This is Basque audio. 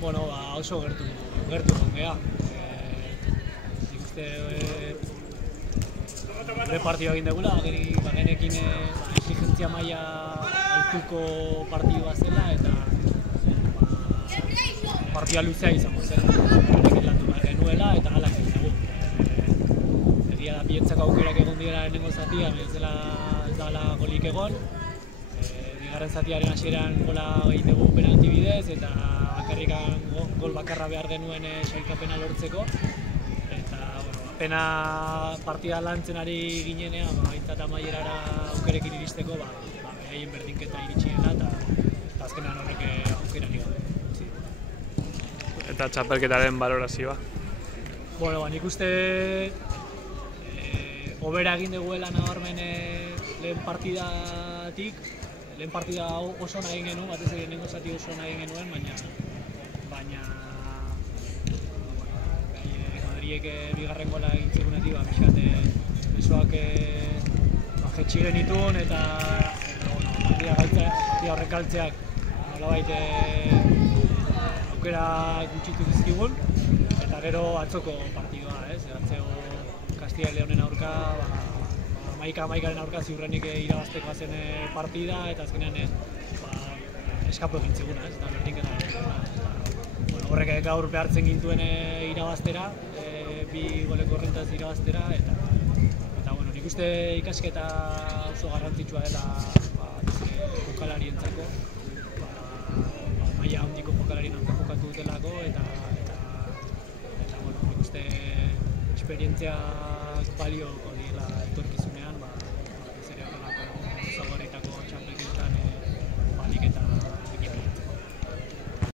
Bueno, oso gertu gongea. Nik uste gure partidua egin dugula, genekin exigentzia maila altuko partidua zela eta partida luzea izango zela. Genekin landu behar genuela eta hala egin dugu. Egia da bientzako aukerak egon dira lehenengo zatia, ez dela golik egon. Bigarren zatiaren hasieran gola egin dugu penalti bidez eta bakarrikan gol bakarra behar genuen sailkapena lortzeko. Eta, pena partida lantzen ari ginenean, aintzat amaierara aukerekin iristeko, beraien berdinketa iritsi dela eta azkenan horrek aukerari gabe. Eta txapelketaren balorazioa? Bueno, nik uste hobera egin duguela nabarmen lehen partidatik. Lehen partida oso nahi genuen, batez ere lehenengo zati oso nahi genuen, baina Madriek bigarren gola egin zegunetik, pixkat besoak jetxi genituen eta partida horrek galtzeak nolabait aukera gutxitu dizkigun eta gero atzoko partidua, atzeko Castilla y Leonen aurka, Maikaren aurka ziurrenik irabaztekoa zen partida eta azkenean eskapu egin ziguna, eta berdinketa. Horrek gaur behartzen gintuen irabaztera, bi goleko horrentaz irabaztera eta nik uste ikasketa oso garrantzitsua dela jokalarientzako, maila handiko jokalarien aurka jokatu dutelako eta nik uste esperientziak balioko dira